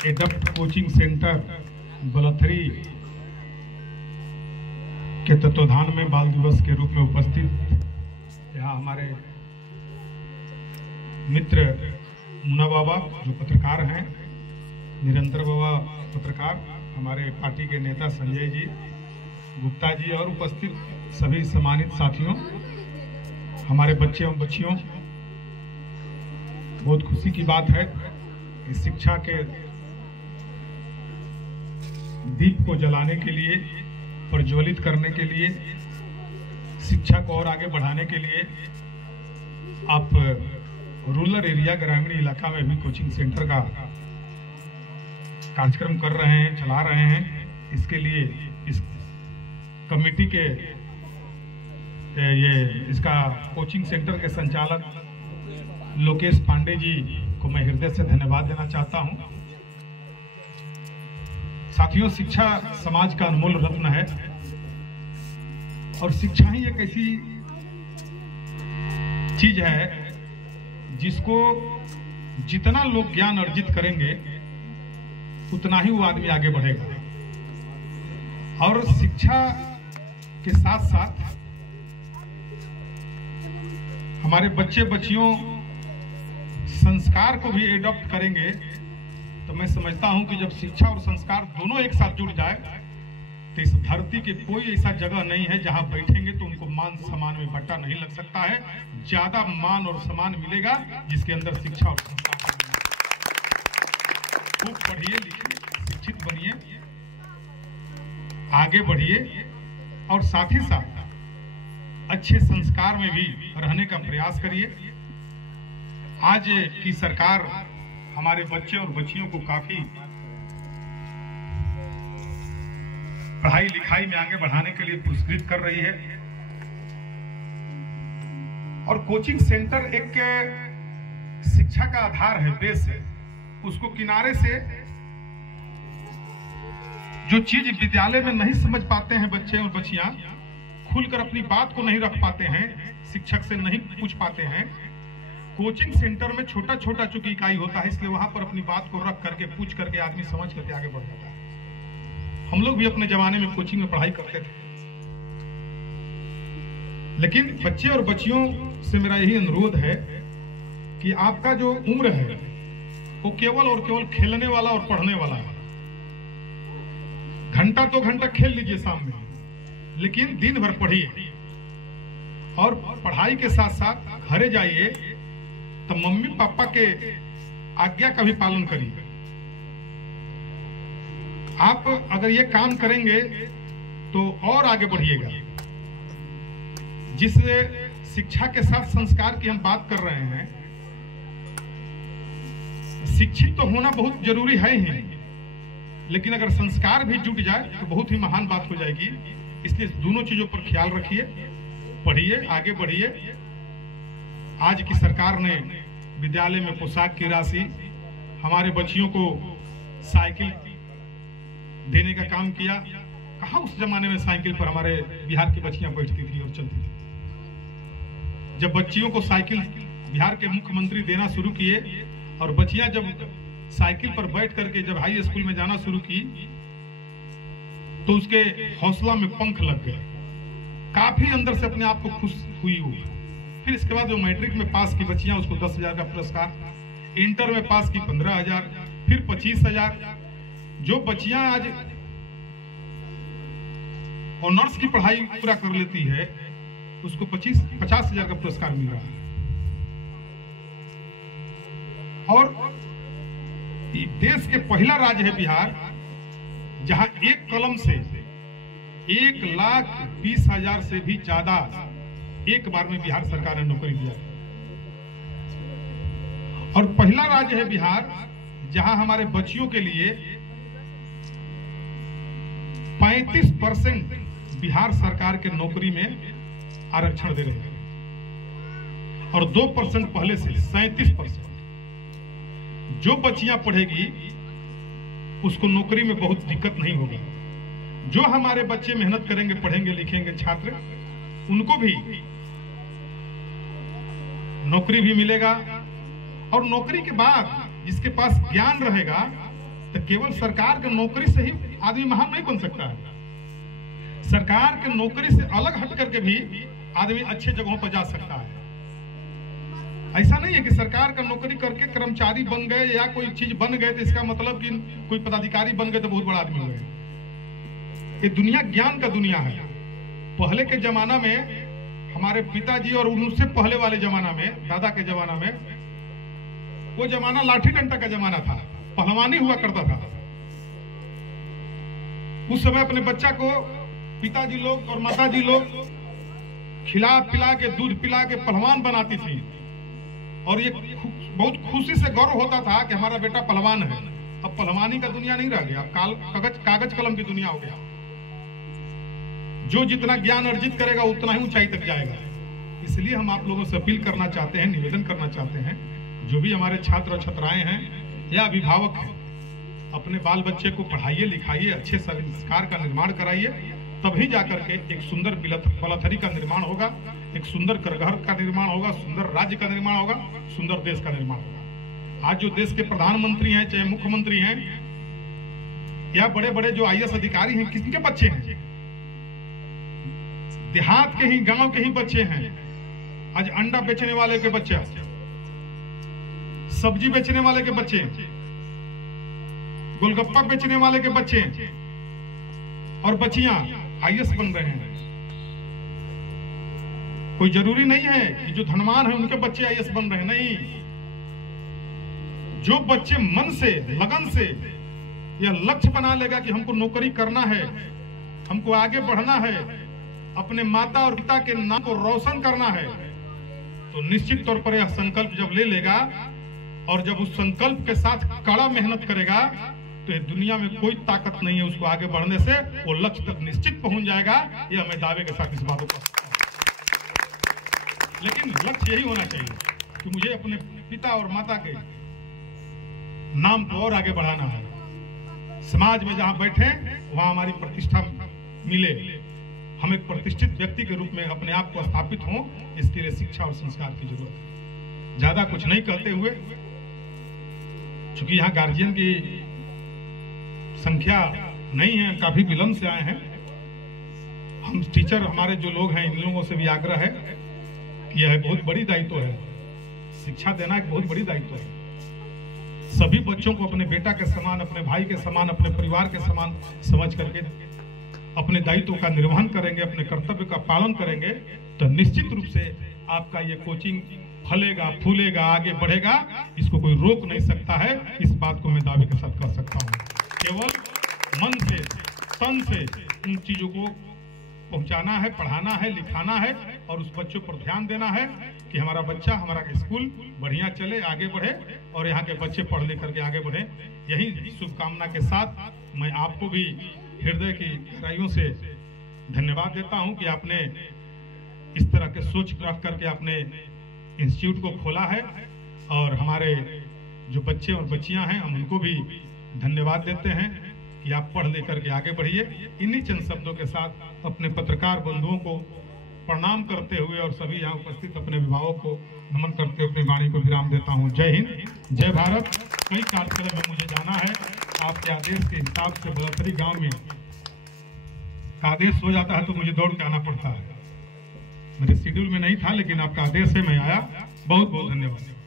Adapt coaching centre Balthari के तत्वाधान में बाल दिवस के रूप में उपस्थित यहाँ हमारे मित्र मुन्ना बाबा जो पत्रकार हैं, निरंतर बाबा पत्रकार, हमारे पार्टी के नेता संजय जी गुप्ता जी और उपस्थित सभी सम्मानित साथियों, हमारे बच्चे एवं बच्चियों, बहुत खुशी की बात है कि शिक्षा के दीप को जलाने के लिए, प्रज्वलित करने के लिए, शिक्षा को और आगे बढ़ाने के लिए आप रूरल एरिया, ग्रामीण इलाका में भी कोचिंग सेंटर का कार्यक्रम कर रहे हैं, चला रहे हैं। इसके लिए इस कमेटी के इसका कोचिंग सेंटर के संचालक लोकेश पांडे जी को मैं हृदय से धन्यवाद देना चाहता हूं। साथियों, शिक्षा समाज का अनमोल रत्न है और शिक्षा ही एक ऐसी चीज है जिसको जितना लोग ज्ञान अर्जित करेंगे उतना ही वो आदमी आगे बढ़ेगा। और शिक्षा के साथ साथ हमारे बच्चे बच्चियों संस्कार को भी एडॉप्ट करेंगे तो मैं समझता हूं कि जब शिक्षा और संस्कार दोनों एक साथ जुड़ जाए तो इस धरती के कोई ऐसा जगह नहीं है जहां बैठेंगे तो उनको मान सम्मान में बट्टा नहीं लग सकता है। ज्यादा मान और सम्मान मिलेगा जिसके अंदर शिक्षा और संस्कार। खूब पढ़िए, लिखिए, शिक्षित बनिए, आगे बढ़िए और साथ ही साथ अच्छे संस्कार में भी रहने का प्रयास करिए। आज की सरकार हमारे बच्चे और बच्चियों को काफी पढ़ाई लिखाई में आगे बढ़ाने के लिए पुरस्कृत कर रही है और कोचिंग सेंटर एक शिक्षा का आधार है, बेस है। उसको किनारे से जो चीज विद्यालय में नहीं समझ पाते हैं बच्चे और बच्चियां, खुलकर अपनी बात को नहीं रख पाते हैं, शिक्षक से नहीं पूछ पाते हैं, कोचिंग सेंटर में छोटा छोटा चूंकि इकाई होता है इसलिए वहां पर अपनी बात को रख करके, पूछ करके आदमी समझ करके आगे बढ़ जाता है। हम लोग भी अपने जमाने में कोचिंग में पढ़ाई करते थे, लेकिन बच्चे और बच्चियों से मेरा यही अनुरोध है कि आपका जो उम्र है वो केवल और केवल खेलने वाला और पढ़ने वाला है। घंटा तो घंटा खेल लीजिए शाम में, लेकिन दिन भर पढ़िए और पढ़ाई के साथ साथ घरे जाइए तो मम्मी पापा के आज्ञा का भी पालन करिए। आप अगर ये काम करेंगे तो और आगे बढ़िएगा। जिस शिक्षा के साथ संस्कार की हम बात कर रहे हैं, शिक्षित तो होना बहुत जरूरी है ही, लेकिन अगर संस्कार भी जुट जाए तो बहुत ही महान बात हो जाएगी। इसलिए दोनों चीजों पर ख्याल रखिए, पढ़िए, आगे बढ़िए। आज की सरकार ने विद्यालय में पोशाक की राशि, हमारे बच्चियों को साइकिल देने का काम किया। कहां उस जमाने में साइकिल पर हमारे बिहार की बच्चियां बैठती थी और चलती थी। जब बच्चियों को साइकिल बिहार के मुख्यमंत्री देना शुरू किए और बच्चियां जब साइकिल पर बैठ करके जब हाई स्कूल में जाना शुरू की तो उसके हौसला में पंख लग गए, काफी अंदर से अपने आप को खुश हुई वो। फिर इसके बाद जो मैट्रिक में पास की बच्चियां उसको 10,000 का पुरस्कार, इंटर में पास की 15,000, फिर 25,000। जो बच्चियां आज ऑनर्स की पढ़ाई पूरा कर लेती है उसको 50,000 का पुरस्कार मिल रहा है। और देश के पहला राज्य है बिहार जहां एक कलम से 1,20,000 से भी ज्यादा एक बार में बिहार सरकार ने नौकरी दिया। और पहला राज्य है बिहार जहां हमारे बच्चियों के लिए 35% बिहार सरकार के नौकरी में आरक्षण दे रहे हैं और 2% पहले से 37%। जो बच्चियां पढ़ेगी उसको नौकरी में बहुत दिक्कत नहीं होगी। जो हमारे बच्चे मेहनत करेंगे, पढ़ेंगे, लिखेंगे छात्र, उनको भी नौकरी भी मिलेगा। और नौकरी के बाद जिसके पास ज्ञान रहेगा तो केवल सरकार के नौकरी से ही आदमी महान नहीं बन सकता है। सरकार के नौकरी से अलग हट करके भी आदमी अच्छे जगहों पर जा सकता है। ऐसा नहीं है कि सरकार का नौकरी करके कर्मचारी बन गए या कोई चीज बन गए तो इसका मतलब कि कोई पदाधिकारी बन गए तो बहुत बड़ा आदमी हो गए। ये दुनिया ज्ञान का दुनिया है। पहले के जमाना में हमारे पिताजी और उनसे पहले वाले जमाना में, दादा के जमाना में, वो जमाना लाठी डंडा का जमाना था, पहलवानी हुआ करता था। उस समय अपने बच्चा को पिताजी लोग और माताजी लोग खिला पिला के, दूध पिला के पहलवान बनाती थी और ये बहुत खुशी से गौरव होता था कि हमारा बेटा पहलवान है। अब पहलवानी का दुनिया नहीं रह गया, कागज कलम की दुनिया हो गया। जो जितना ज्ञान अर्जित करेगा उतना ही ऊंचाई तक जाएगा। इसलिए हम आप लोगों से अपील करना चाहते हैं, निवेदन करना चाहते हैं, जो भी हमारे छात्र और छात्राएं हैं या अभिभावक हैं, अपने बाल बच्चे को पढ़ाइए, लिखाइए, अच्छे संस्कार का निर्माण कराइए, तभी जाकर के एक सुंदर पलथरी का निर्माण होगा, एक सुंदर घर का निर्माण होगा, सुंदर राज्य का निर्माण होगा, सुंदर देश का निर्माण होगा। आज जो देश के प्रधानमंत्री हैं, चाहे मुख्यमंत्री हैं या बड़े बड़े जो IAS अधिकारी हैं, किसके बच्चे हैं? देहात के ही, गांव के ही बच्चे हैं। आज अंडा बेचने वाले के बच्चे, सब्जी बेचने वाले के बच्चे, गोलगप्पा बेचने वाले के बच्चे और बच्चियां IAS बन रहे हैं। कोई जरूरी नहीं है कि जो धनवान है उनके बच्चे IAS बन रहे हैं, नहीं। जो बच्चे मन से, लगन से यह लक्ष्य बना लेगा कि हमको नौकरी करना है, हमको आगे बढ़ना है, अपने माता और पिता के नाम को रोशन करना है, तो निश्चित तौर पर यह संकल्प जब ले लेगा और जब उस संकल्प के साथ कड़ा मेहनत करेगा तो दुनिया में कोई ताकत नहीं है उसको आगे बढ़ने से, वो लक्ष्य तक निश्चित पहुंच जाएगा। यह मैं दावे के साथ इस बातों पर, लेकिन लक्ष्य यही होना चाहिए कि मुझे अपने पिता और माता के नाम को और आगे बढ़ाना है। समाज में जहां बैठे वहां हमारी प्रतिष्ठा मिले, हम एक प्रतिष्ठित व्यक्ति के रूप में अपने आप को स्थापित हों, इसके लिए शिक्षा और संस्कार की जरूरत है। ज्यादा कुछ नहीं कहते हुए, चूंकि यहाँ गार्जियन की संख्या नहीं है, काफी विलंब से आए हैं, हम टीचर हमारे जो लोग हैं, इन लोगों से भी आग्रह है कि यह बहुत बड़ी दायित्व है, शिक्षा देना एक बहुत बड़ी दायित्व है। सभी बच्चों को अपने बेटा के समान, अपने भाई के समान, अपने परिवार के समान समझ करके अपने दायित्व का निर्वहन करेंगे, अपने कर्तव्य का पालन करेंगे, तो निश्चित रूप से आपका ये कोचिंग फलेगा, फूलेगा, आगे बढ़ेगा। इसको कोई रोक नहीं सकता है। इस बात को मैं दावे के साथ कह सकता हूँ। केवल मन से, तन से उन चीजों को पहुंचाना है, पढ़ाना है, लिखाना है और उस बच्चों पर ध्यान देना है कि हमारा बच्चा, हमारा स्कूल बढ़िया चले, आगे बढ़े और यहाँ के बच्चे पढ़ लिख करके आगे बढ़े। यही शुभकामना के साथ मैं आपको भी हृदय की गहराइयों से धन्यवाद देता हूँ कि आपने इस तरह के सोच रख करके अपने इंस्टीट्यूट को खोला है और हमारे जो बच्चे और बच्चियां हैं हम उनको भी धन्यवाद देते हैं कि आप पढ़ लिख करके आगे बढ़िए। इन्हीं चंद शब्दों के साथ अपने पत्रकार बंधुओं को प्रणाम करते हुए और सभी यहाँ उपस्थित अपने अभिभावकों को नमन करते हुए अपनी वाणी को विराम देता हूँ। जय हिंद, जय भारत। कई कार्यक्रम में मुझे जाना है, आपके आदेश के हिसाब से बलथरी गांव में आदेश हो जाता है तो मुझे दौड़ के आना पड़ता है। मेरे शेड्यूल में नहीं था, लेकिन आपका आदेश है, मैं आया। बहुत बहुत धन्यवाद।